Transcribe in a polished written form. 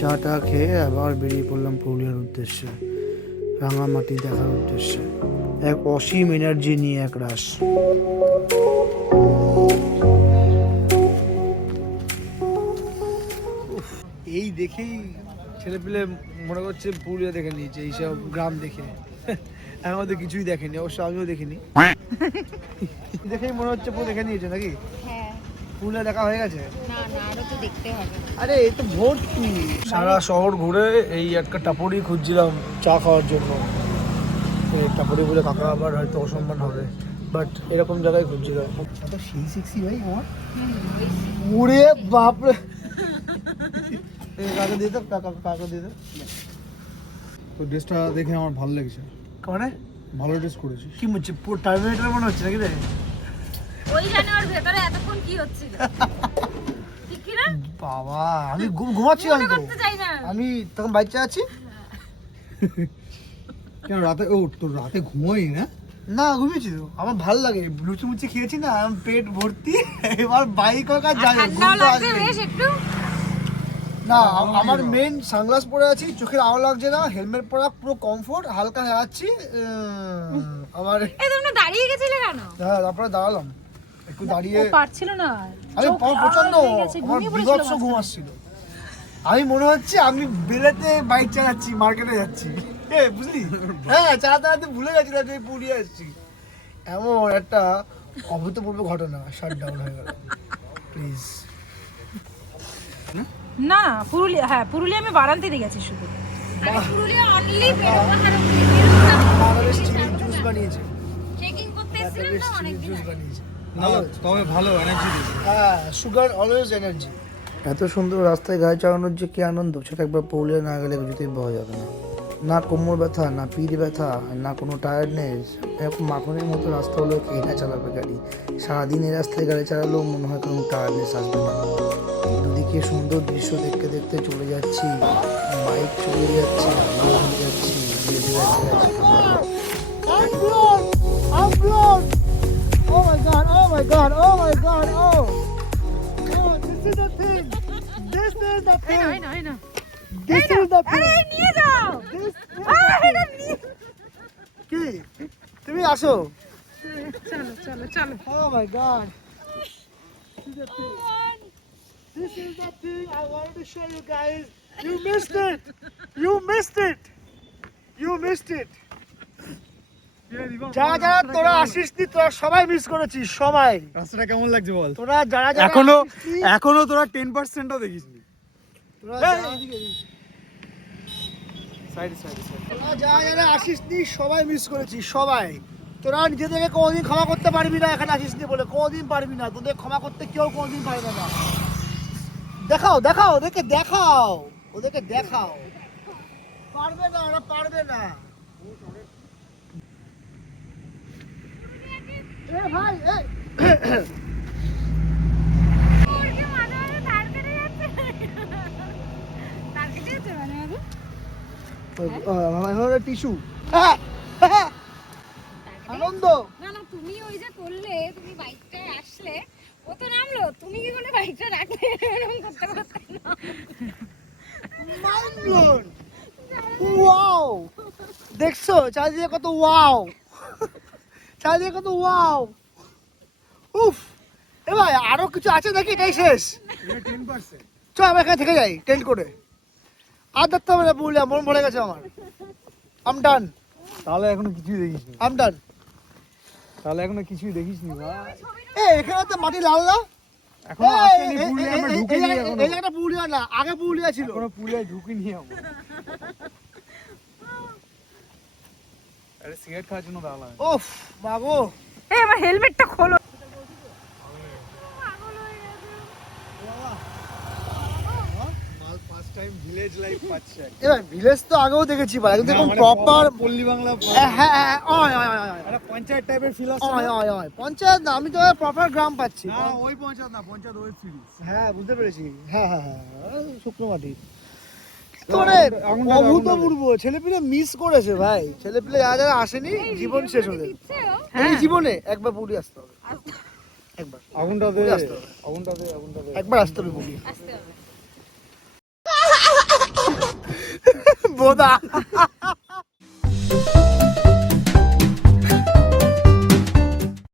চাটা খেয়ে আবার বেরিয়ে পড়লাম পুরুলিয়ার উদ্দেশ্যে, রাঙামাটি দেখার উদ্দেশ্যে। এক অসীম এনার্জি নিয়ে এক রাস। এই দেখেই ছেলেপিলে মনে করছে পুরুলিয়া দেখে নিয়েছে, এইসব গ্রাম দেখে। এখন তো কিছুই দেখেনি, অবশ্য আমিও দেখিনি। দেখেই মনে হচ্ছে পুরো দেখে নিয়েছে নাকি? হ্যাঁ। পুরুলিয়া দেখা হয়ে গেছে? না না, আরো তো দেখতে হবে। আরে এই তো ভর্তি। সারা শহর ঘুরে এই একটা টাপুরি খুঁজছিলাম চা খাওয়ার জন্য। এই টাপুরি বলে কাকা আবার হয়তো অসম্মান হবে, বাট এরকম জায়গায় খুঁজছিলাম। এত সেই সেক্সি ভাই আমার। ওরে বাপরে, কাকে দিয়ে দাও, কাকে দিয়ে দাও। তো ড্রেসটা দেখে আমার ভালো লেগেছে। মানে ভালো ড্রেস করেছিস। কি হচ্ছে, পুরো টার্মিনেটর মনে হচ্ছে নাকি রে? ওই জানে ওর ভেতরে এতক্ষণ কি হচ্ছিল। ঠিক কি না? বাবা আমি ঘুমাচ্ছিলাম মনে তো, করতে চাই না। আমি তখন বাচ্চা আছি। কেন রাতে, ও তোর রাতে ঘুমোই না? না ঘুমিয়েছি তো, আমার ভালো লাগে। লুচি মুচি খেয়েছি না, আমার পেট ভর্তি। এবার বাইক হোক আর যাই হোক, ঘুম ঠান্ডাও তো লাগছে আসবেই। বেশ একটু। না আমার মেন সানগ্লাস পরে আছি, চোখের আলো লাগছে না, হেলমেট পরা পুরো কমফোর্ট, হালকা যাচ্ছি। আমার এই তোমরা দাঁড়িয়ে গেছিলে কেন? হ্যাঁ তারপরে দাঁড়ালাম একটু দাঁড়িয়ে। ও পারছিল না। আমি প্রচন্ড আমার বিভৎস ঘুম ঘুম আসছিল। আমি মনে হচ্ছে আমি বেলেতে বাইক চালাচ্ছি, মার্কেটে যাচ্ছি। বুঝলি? হ্যাঁ চালাতে চালাতে ভুলে গেছিলাম যে পুড়িয়ে আসছি। এমন একটা অভূতপূর্ব ঘটনা, শাট ডাউন হয়ে গেল। প্লিজ না পুরুলিয়া, হ্যাঁ পুরুলিয়া আমি বারান্তিতে গেছি শুধু। পুরুলিয়া অনলি বেরোবার বাংলাদেশ চিনির জুস বানিয়েছে, চেকিং করতে এসেছিলাম বাংলাদেশ না চিনির অনেকদিন জুস আগে। বানিয়েছে। না তবে ভালো এনার্জি দিবে। হ্যাঁ সুগার অলওয়েজ এনার্জি। এত সুন্দর রাস্তায় গাড়ি চালানোর যে কি আনন্দ, সেটা একবার পুরুলিয়া না গেলে কিছুতেই পাওয়া যাবে না। না কোমর ব্যথা, না পিঠ ব্যথা, না কোনো টায়ার্ডনেস। এরকম মাখনের মতো রাস্তা হলেও কে না চালাবে গাড়ি? সারাদিন এই রাস্তায় গাড়ি চালালেও মনে হয় কোনো টায়ার্ডনেস আসবে না। দুদিকে সুন্দর দৃশ্য দেখতে দেখতে চলে যাচ্ছি, বাইক চলে যাচ্ছি, আমিও চলে যাচ্ছি, বেঁধে Oh my god, oh my god, oh my god, oh! Oh, this is the thing! This is the thing! I know. This is the thing! আরে নিয়ে যাও। This এটা নিয়ে কি? তুমি আসো। চলো চলো চলো। Oh my god! This is the thing! This is the thing I wanted to show you guys. You missed it! You missed it! You missed it! যারা যারা তোরা আসিসনি, তোরা সবাই মিস করেছিস, সবাই। রাস্তাটা কেমন লাগছে বল? তোরা যারা যারা এখনো তোরা 10%ও দেখিসনি। তোরা যারা যারা আসিসনি সবাই মিস করেছিস, সবাই। তোরা নিজেদেরকে কোনোদিন ক্ষমা করতে পারবি না, এখানে আসিসনি বলে কোনোদিন পারবি না। তোদের ক্ষমা করতে কেউ কোনোদিন পারবে না। দেখাও দেখাও, ওদেরকে দেখাও, ওদেরকে দেখাও। পারবে না, ওরা পারবে না। এ ভাই এই ওরকে মাঝে মাঝে তার কেটে যাচ্ছে। তার কেটে যাচ্ছে মানে আগে? টিস্যু আনন্দ। না না, তুমি ওই যে করলে, তুমি বাইকটায় আসলে, ও তো নামলো, তুমি কি করে বাইকটা রাখলে এরকম করতে করতে না? Mind blown! Wow! দেখছো চারিদিকে কত ওয়াও, চারিদিকে কত ওয়াও। উফ, এ ভাই আরো কিছু আছে নাকি? এটাই শেষ? 10%। চল আমরা এখানে থেকে যাই টেন্ট করে। আর দেখতে হবে না পুরুলিয়া, মন ভরে গেছে আমার। আম ডান, তাহলে এখনো কিছুই দেখিসনি। আম ডান। তাহলে এখনো কিছুই দেখিসনি ভাই। এখানে তো মাটি লাল না। এখনো আসেনি পুরুলিয়া, আমরা ঢুকিনি এখনো। এই জায়গাটা পুরুলিয়া না, আগে পুরুলিয়া ছিল। এখনো পুরুলিয়ায় ঢুকিনি আমরা। আরে সিগারেট খাওয়ার জন্য দাঁড়ালাম। ওফ বাবু, এই আমার হেলমেটটা খোলো। মাল ফার্স্ট টাইম ভিলেজ লাইফ পাচ্ছে। এবার ভিলেজ তো আগেও দেখেছি ভাই, কিন্তু এখন প্রপার পল্লী বাংলা, হ্যাঁ ওই ওই ওই ওই একটা পঞ্চায়েত টাইপের ফিল আসছে। ওই ওই ওই পঞ্চায়েত না, আমি তো প্রপার গ্রাম পাচ্ছি। না ওই পঞ্চায়েত না, পঞ্চায়েত ওয়েব সিরিজ। হ্যাঁ বুঝতে পেরেছি, হ্যাঁ হ্যাঁ হ্যাঁ শুক্রমাটি। তোরে অভূতপূর্ব ছেলেপিলে মিস করেছে ভাই, ছেলেপিলে যারা যারা আসেনি, জীবন শেষ হয়ে যাবে। দিচ্ছে ও? এই জীবনে একবার পুরী আসতে হবে, একবার আগুনটা দে, আসতে হবে। আগুনটা দে, আগুনটা দে। একবার আসতে হবে পুরী। আসতে হবে। বোদা